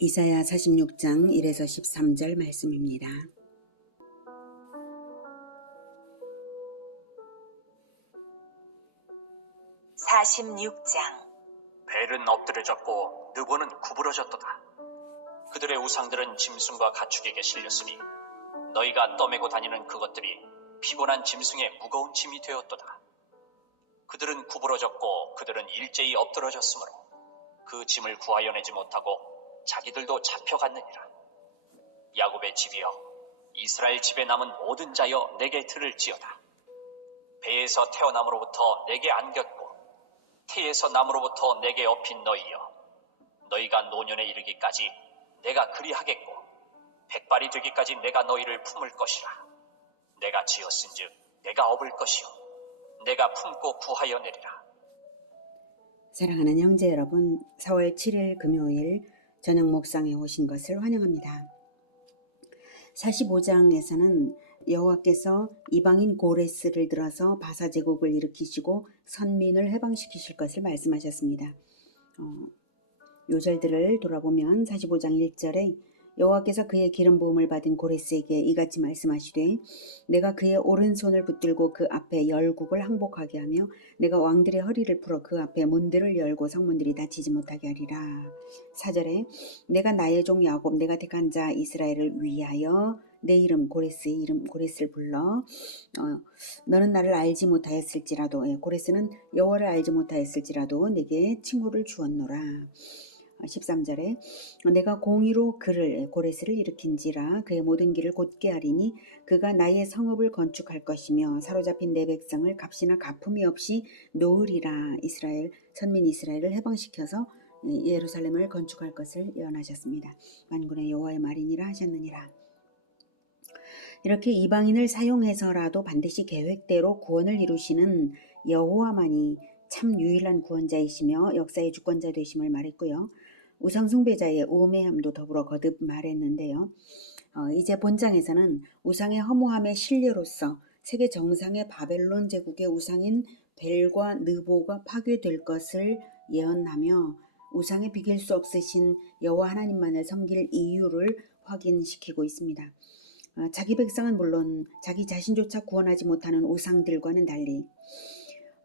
이사야 46장 1에서 13절 말씀입니다. 46장. 벨은 엎드려졌고 느보는 구부러졌도다. 그들의 우상들은 짐승과 가축에게 실렸으니 너희가 떠매고 다니는 그것들이 피곤한 짐승의 무거운 짐이 되었도다. 그들은 구부러졌고 그들은 일제히 엎드러졌으므로 그 짐을 구하여내지 못하고 자기들도 잡혀갔느니라. 야곱의 집이여, 이스라엘 집에 남은 모든 자여 내게 들을지어다. 배에서 태어남으로부터 내게 안겼고 태에서 남으로부터 내게 업힌 너희여, 너희가 노년에 이르기까지 내가 그리하겠고 백발이 되기까지 내가 너희를 품을 것이라. 내가 지었은즉 내가 업을 것이요 내가 품고 구하여 내리라. 사랑하는 형제 여러분, 4월 7일 금요일 저녁 묵상에 오신 것을 환영합니다. 45장에서는 여호와께서 이방인 고레스를 들어서 바사 제국을 일으키시고 선민을 해방시키실 것을 말씀하셨습니다. 요절들을 돌아보면 45장 1절에 여호와께서 그의 기름 부음을 받은 고레스에게 이같이 말씀하시되 내가 그의 오른손을 붙들고 그 앞에 열국을 항복하게 하며 내가 왕들의 허리를 풀어 그 앞에 문들을 열고 성문들이 닫히지 못하게 하리라. 4절에 내가 나의 종 야곱 내가 택한 자 이스라엘을 위하여 내 이름 고레스의 이름 고레스를 불러 너는 나를 알지 못하였을지라도 고레스는 여호와를 알지 못하였을지라도 내게 칭호를 주었노라. 13절에 내가 공의로 그를 고레스를 일으킨지라 그의 모든 길을 곧게 하리니 그가 나의 성읍을 건축할 것이며 사로잡힌 내 백성을 값이나 가품이 없이 놓으리라. 이스라엘 선민 이스라엘을 해방시켜서 예루살렘을 건축할 것을 예언하셨습니다. 만군의 여호와의 말이니라 하셨느니라. 이렇게 이방인을 사용해서라도 반드시 계획대로 구원을 이루시는 여호와만이 참 유일한 구원자이시며 역사의 주권자 되심을 말했고요. 우상 숭배자의 우매함도 더불어 거듭 말했는데요. 이제 본장에서는 우상의 허무함의 실례로서 세계 정상의 바벨론 제국의 우상인 벨과 느보가 파괴될 것을 예언하며 우상에 비길 수 없으신 여호와 하나님만을 섬길 이유를 확인시키고 있습니다. 자기 백성은 물론 자기 자신조차 구원하지 못하는 우상들과는 달리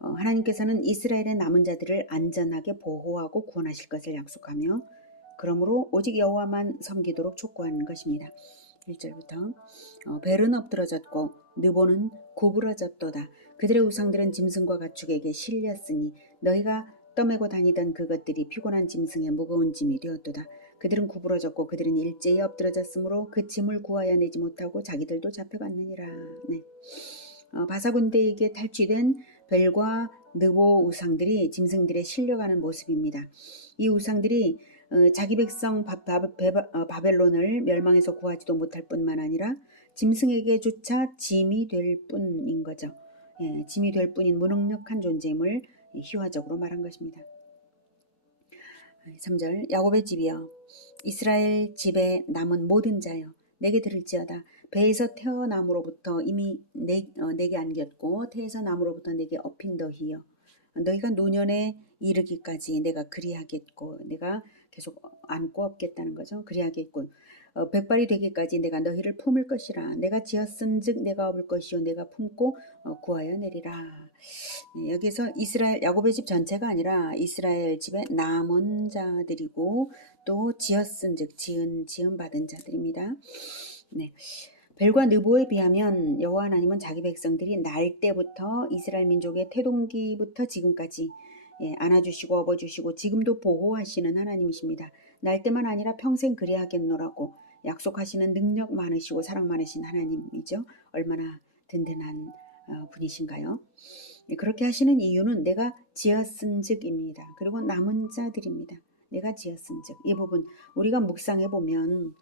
하나님께서는 이스라엘의 남은 자들을 안전하게 보호하고 구원하실 것을 약속하며 그러므로 오직 여호와만 섬기도록 촉구하는 것입니다. 1절부터 벨은 엎드러졌고 느보는 구부러졌도다. 그들의 우상들은 짐승과 가축에게 실렸으니 너희가 떠매고 다니던 그것들이 피곤한 짐승의 무거운 짐이 되었도다. 그들은 구부러졌고 그들은 일제히 엎드러졌으므로 그 짐을 구하여 내지 못하고 자기들도 잡혀갔느니라. 네. 바사 군대에게 탈취된 벨과 느보 우상들이 짐승들에 실려가는 모습입니다. 이 우상들이 자기 백성 바벨론을 멸망해서 구하지도 못할 뿐만 아니라 짐승에게조차 짐이 될 뿐인 거죠. 짐이 될 뿐인 무능력한 존재임을 희화적으로 말한 것입니다. 3절 야곱의 집이여 이스라엘 집에 남은 모든 자여 내게 들을지어다. 배에서 태어남으로부터 이미 내게 안겼고 태에서 남으로부터 내게 업힌 너희여 너희가 노년에 이르기까지 내가 그리하겠고 내가 계속 안고 업겠다는 거죠. 그리하겠고 백발이 되기까지 내가 너희를 품을 것이라. 내가 지었은즉 내가 업을 것이요 내가 품고 구하여 내리라. 여기서 이스라엘 야곱의 집 전체가 아니라 이스라엘 집의 남은 자들이고 또 지었은즉 지은 받은 자들입니다. 네. 벨과 느보에 비하면 여호와 하나님은 자기 백성들이 날 때부터 이스라엘 민족의 태동기부터 지금까지 안아주시고 업어주시고 지금도 보호하시는 하나님이십니다. 날 때만 아니라 평생 그리하겠노라고 약속하시는 능력 많으시고 사랑 많으신 하나님이죠. 얼마나 든든한 분이신가요? 그렇게 하시는 이유는 내가 지었은즉입니다. 그리고 남은 자들입니다. 내가 지었은즉 이 부분 우리가 묵상해 보면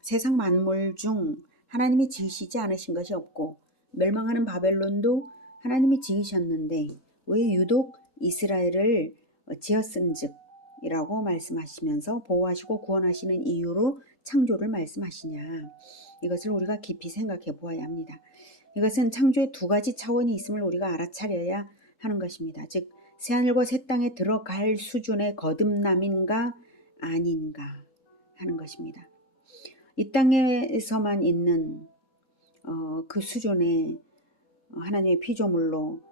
세상 만물 중 하나님이 지으시지 않으신 것이 없고 멸망하는 바벨론도 하나님이 지으셨는데 왜 유독 이스라엘을 지었은즉이라고 말씀하시면서 보호하시고 구원하시는 이유로 창조를 말씀하시냐. 이것을 우리가 깊이 생각해 보아야 합니다. 이것은 창조의 두 가지 차원이 있음을 우리가 알아차려야 하는 것입니다. 즉 새하늘과 새 땅에 들어갈 수준의 거듭남인가 아닌가 하는 것입니다. 이 땅에서만 있는 그 수준의 하나님의 피조물로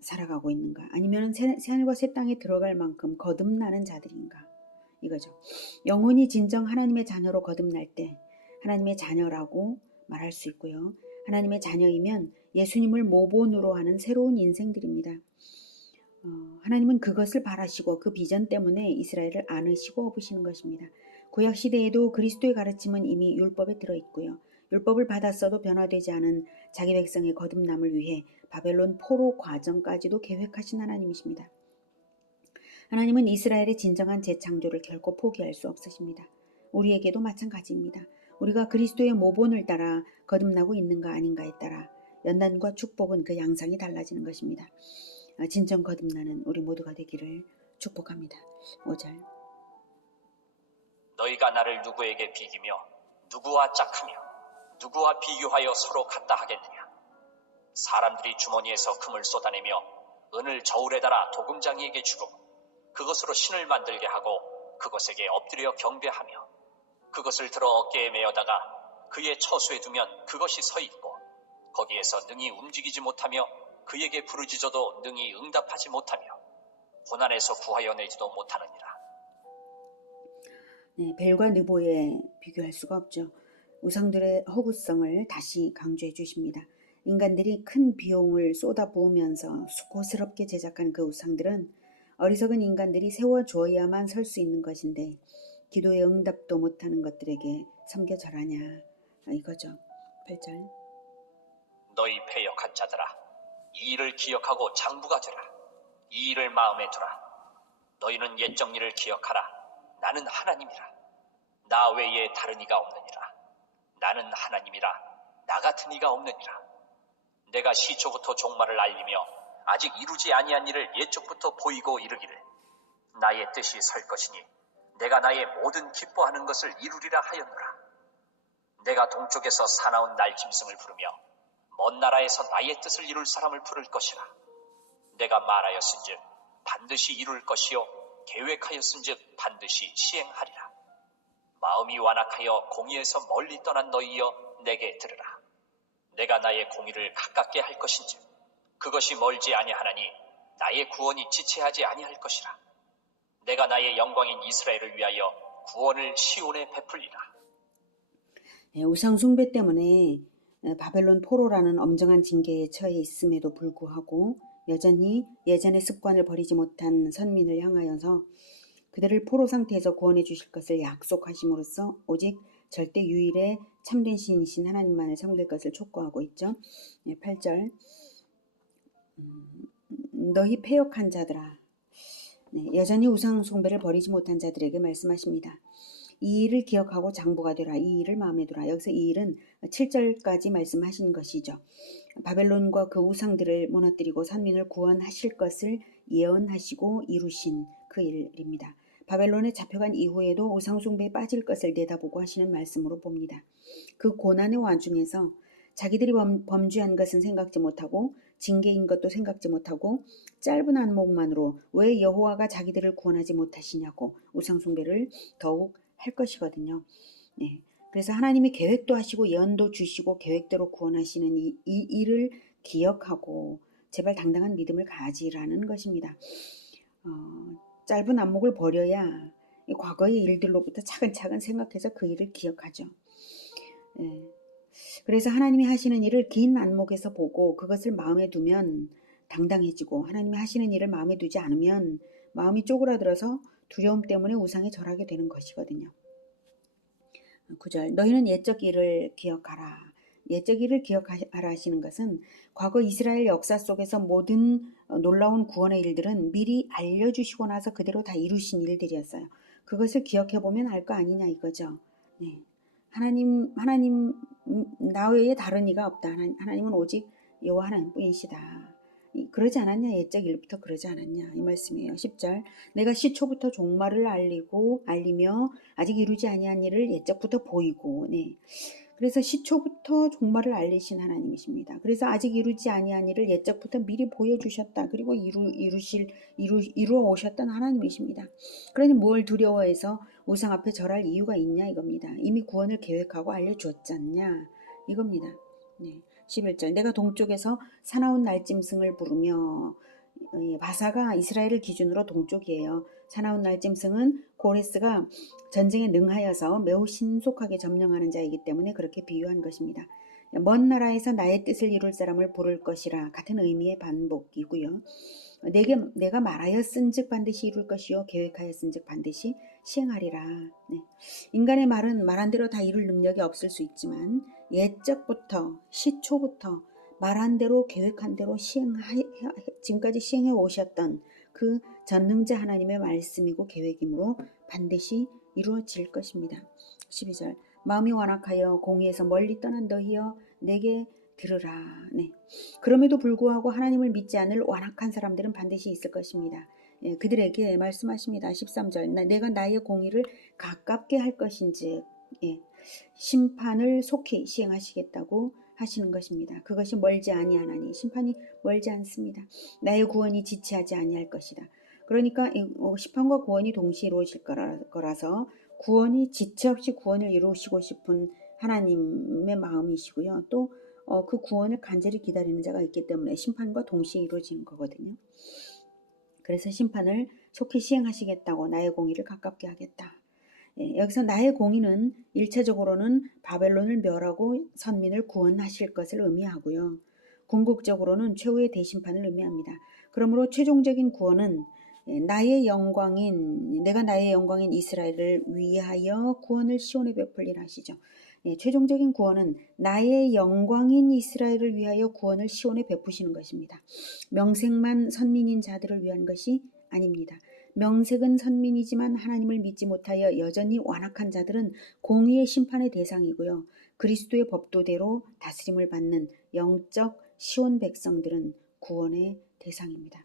살아가고 있는가? 아니면 새하늘과 새 땅에 들어갈 만큼 거듭나는 자들인가? 이거죠. 영혼이 진정 하나님의 자녀로 거듭날 때 하나님의 자녀라고 말할 수 있고요. 하나님의 자녀이면 예수님을 모본으로 하는 새로운 인생들입니다. 하나님은 그것을 바라시고 그 비전 때문에 이스라엘을 안으시고 업으시는 것입니다. 구약 시대에도 그리스도의 가르침은 이미 율법에 들어있고요. 율법을 받았어도 변화되지 않은 자기 백성의 거듭남을 위해 바벨론 포로 과정까지도 계획하신 하나님이십니다. 하나님은 이스라엘의 진정한 재창조를 결코 포기할 수 없으십니다. 우리에게도 마찬가지입니다. 우리가 그리스도의 모본을 따라 거듭나고 있는가 아닌가에 따라 연단과 축복은 그 양상이 달라지는 것입니다. 진정 거듭나는 우리 모두가 되기를 축복합니다. 5절. 너희가 나를 누구에게 비기며 누구와 짝하며 누구와 비교하여 서로 같다 하겠느냐. 사람들이 주머니에서 금을 쏟아내며 은을 저울에 달아 도금장이에게 주고 그것으로 신을 만들게 하고 그것에게 엎드려 경배하며 그것을 들어 어깨에 메어다가 그의 처소에 두면 그것이 서 있고 거기에서 능히 움직이지 못하며 그에게 부르짖어도 능히 응답하지 못하며 고난에서 구하여 내지도 못하느니라. 네, 벨과 느보에 비교할 수가 없죠. 우상들의 허구성을 다시 강조해 주십니다. 인간들이 큰 비용을 쏟아부으면서 수고스럽게 제작한 그 우상들은 어리석은 인간들이 세워주어야만 설 수 있는 것인데 기도에 응답도 못하는 것들에게 섬겨 절하냐 이거죠. 8절. 너희 패역한 자들아, 이 일을 기억하고 장부가 되라. 이 일을 마음에 두라. 너희는 옛적 일을 기억하라. 나는 하나님이라. 나 외에 다른 이가 없느니라. 나는 하나님이라. 나 같은 이가 없느니라. 내가 시초부터 종말을 알리며 아직 이루지 아니한 일을 옛적부터 보이고 이르기를 나의 뜻이 설 것이니 내가 나의 모든 기뻐하는 것을 이루리라 하였노라. 내가 동쪽에서 사나운 날짐승을 부르며 먼 나라에서 나의 뜻을 이룰 사람을 부를 것이라. 내가 말하였은즉 반드시 이룰 것이요 계획하였은즉 반드시 시행하리라. 마음이 완악하여 공의에서 멀리 떠난 너희여 내게 들으라. 내가 나의 공의를 가깝게 할 것인즉 그것이 멀지 아니하나니 나의 구원이 지체하지 아니할 것이라. 내가 나의 영광인 이스라엘을 위하여 구원을 시온에 베풀리라. 우상 숭배 때문에 바벨론 포로라는 엄정한 징계에 처해 있음에도 불구하고 여전히 예전의 습관을 버리지 못한 선민을 향하여서 그들을 포로 상태에서 구원해 주실 것을 약속하심으로써 오직 절대 유일의 참된 신이신 하나님만을 섬길 것을 촉구하고 있죠. 8절. 너희 패역한 자들아. 여전히 우상 숭배를 버리지 못한 자들에게 말씀하십니다. 이 일을 기억하고 장부가 되라. 이 일을 마음에 두라. 여기서 이 일은 7절까지 말씀하신 것이죠. 바벨론과 그 우상들을 무너뜨리고 선민을 구원하실 것을 예언하시고 이루신 그 일입니다. 바벨론에 잡혀간 이후에도 우상 숭배에 빠질 것을 내다보고 하시는 말씀으로 봅니다. 그 고난의 와중에서 자기들이 범죄한 것은 생각지 못하고 징계인 것도 생각지 못하고 짧은 안목만으로 왜 여호와가 자기들을 구원하지 못하시냐고 우상 숭배를 더욱 할 것이거든요. 네. 그래서 하나님이 계획도 하시고 예언도 주시고 계획대로 구원하시는 이 일을 기억하고 제발 당당한 믿음을 가지라는 것입니다. 짧은 안목을 버려야 이 과거의 일들로부터 차근차근 생각해서 그 일을 기억하죠. 네. 그래서 하나님이 하시는 일을 긴 안목에서 보고 그것을 마음에 두면 당당해지고 하나님이 하시는 일을 마음에 두지 않으면 마음이 쪼그라들어서 두려움 때문에 우상에 절하게 되는 것이거든요. 9절. 너희는 옛적 일을 기억하라. 옛적 일을 기억하라 하시는 것은 과거 이스라엘 역사 속에서 모든 놀라운 구원의 일들은 미리 알려주시고 나서 그대로 다 이루신 일들이었어요. 그것을 기억해보면 알 거 아니냐 이거죠. 네. 하나님 나 외에 다른 이가 없다. 하나님은 오직 여호와 하나님뿐이시다. 그러지 않았냐? 옛적 일부터 그러지 않았냐? 이 말씀이에요. 10절. 내가 시초부터 종말을 알리며 아직 이루지 아니한 일을 옛적부터 보이고. 네. 그래서 시초부터 종말을 알리신 하나님이십니다. 그래서 아직 이루지 아니한 일을 옛적부터 미리 보여주셨다. 그리고 이루어 오셨던 하나님이십니다. 그러니 뭘 두려워해서 우상 앞에 절할 이유가 있냐 이겁니다. 이미 구원을 계획하고 알려주었지 않냐 이겁니다. 네. 11절 내가 동쪽에서 사나운 날짐승을 부르며 바사가 이스라엘을 기준으로 동쪽이에요. 사나운 날짐승은 고레스가 전쟁에 능하여서 매우 신속하게 점령하는 자이기 때문에 그렇게 비유한 것입니다. 먼 나라에서 나의 뜻을 이룰 사람을 부를 것이라 같은 의미의 반복이고요. 내가 말하였은즉 반드시 이룰 것이요 계획하였은즉 반드시 시행하리라. 네. 인간의 말은 말한 대로 다 이룰 능력이 없을 수 있지만 옛적부터 시초부터 말한 대로 계획한 대로 지금까지 시행해 오셨던 그 전능자 하나님의 말씀이고 계획이므로 반드시 이루어질 것입니다. 12절 마음이 완악하여 공의에서 멀리 떠난 너희여 내게 들으라. 네. 그럼에도 불구하고 하나님을 믿지 않을 완악한 사람들은 반드시 있을 것입니다. 예, 그들에게 말씀하십니다. 13절 내가 나의 공의를 가깝게 할 것인지 예, 심판을 속히 시행하시겠다고 하시는 것입니다. 그것이 멀지 아니하나니 심판이 멀지 않습니다. 나의 구원이 지체하지 아니할 것이다. 그러니까 심판과 구원이 동시에 이루어질 거라서 구원이 지체 없이 구원을 이루시고 싶은 하나님의 마음이시고요. 또 그 구원을 간절히 기다리는 자가 있기 때문에 심판과 동시에 이루어지는 거거든요. 그래서 심판을 속히 시행하시겠다고 나의 공의를 가깝게 하겠다. 예, 여기서 나의 공의는 일차적으로는 바벨론을 멸하고 선민을 구원하실 것을 의미하고요. 궁극적으로는 최후의 대심판을 의미합니다. 그러므로 최종적인 구원은 내가 나의 영광인 이스라엘을 위하여 구원을 시온에 베풀리라 하시죠. 예, 최종적인 구원은 나의 영광인 이스라엘을 위하여 구원을 시온에 베푸시는 것입니다. 명색만 선민인 자들을 위한 것이 아닙니다. 명색은 선민이지만 하나님을 믿지 못하여 여전히 완악한 자들은 공의의 심판의 대상이고요. 그리스도의 법도대로 다스림을 받는 영적 시온 백성들은 구원의 대상입니다.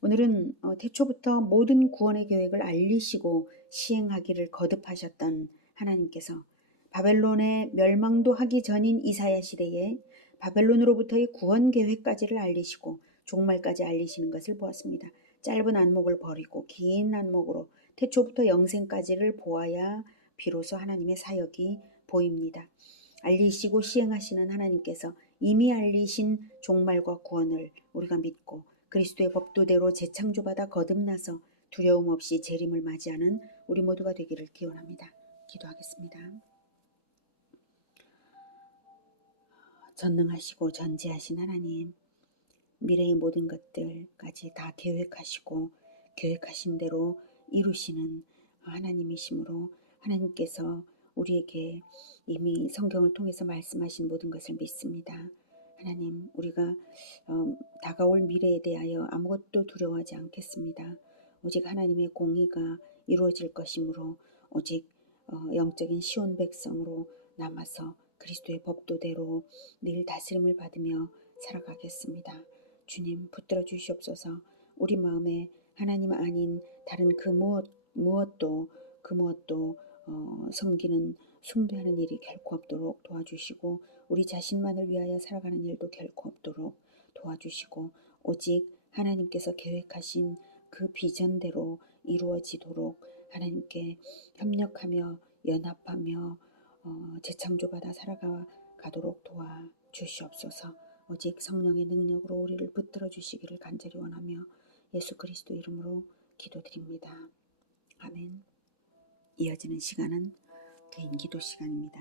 오늘은 태초부터 모든 구원의 계획을 알리시고 시행하기를 거듭하셨던 하나님께서 바벨론의 멸망도 하기 전인 이사야 시대에 바벨론으로부터의 구원 계획까지를 알리시고 종말까지 알리시는 것을 보았습니다. 짧은 안목을 버리고 긴 안목으로 태초부터 영생까지를 보아야 비로소 하나님의 사역이 보입니다. 알리시고 시행하시는 하나님께서 이미 알리신 종말과 구원을 우리가 믿고 그리스도의 법도대로 재창조받아 거듭나서 두려움 없이 재림을 맞이하는 우리 모두가 되기를 기원합니다. 기도하겠습니다. 전능하시고 전지하신 하나님, 미래의 모든 것들까지 다 계획하시고 계획하신 대로 이루시는 하나님이시므로 하나님께서 우리에게 이미 성경을 통해서 말씀하신 모든 것을 믿습니다. 하나님, 우리가 다가올 미래에 대하여 아무것도 두려워하지 않겠습니다. 오직 하나님의 공의가 이루어질 것이므로 오직 영적인 시온 백성으로 남아서 그리스도의 법도대로 늘 다스림을 받으며 살아가겠습니다. 주님 붙들어 주시옵소서. 우리 마음에 하나님 아닌 다른 그 무엇도 섬기는 숭배하는 일이 결코 없도록 도와주시고 우리 자신만을 위하여 살아가는 일도 결코 없도록 도와주시고 오직 하나님께서 계획하신 그 비전대로 이루어지도록 하나님께 협력하며 연합하며 재창조받아 살아가도록 도와주시옵소서. 오직 성령의 능력으로 우리를 붙들어 주시기를 간절히 원하며 예수 그리스도 이름으로 기도드립니다. 아멘. 이어지는 시간은 개인 기도 시간입니다.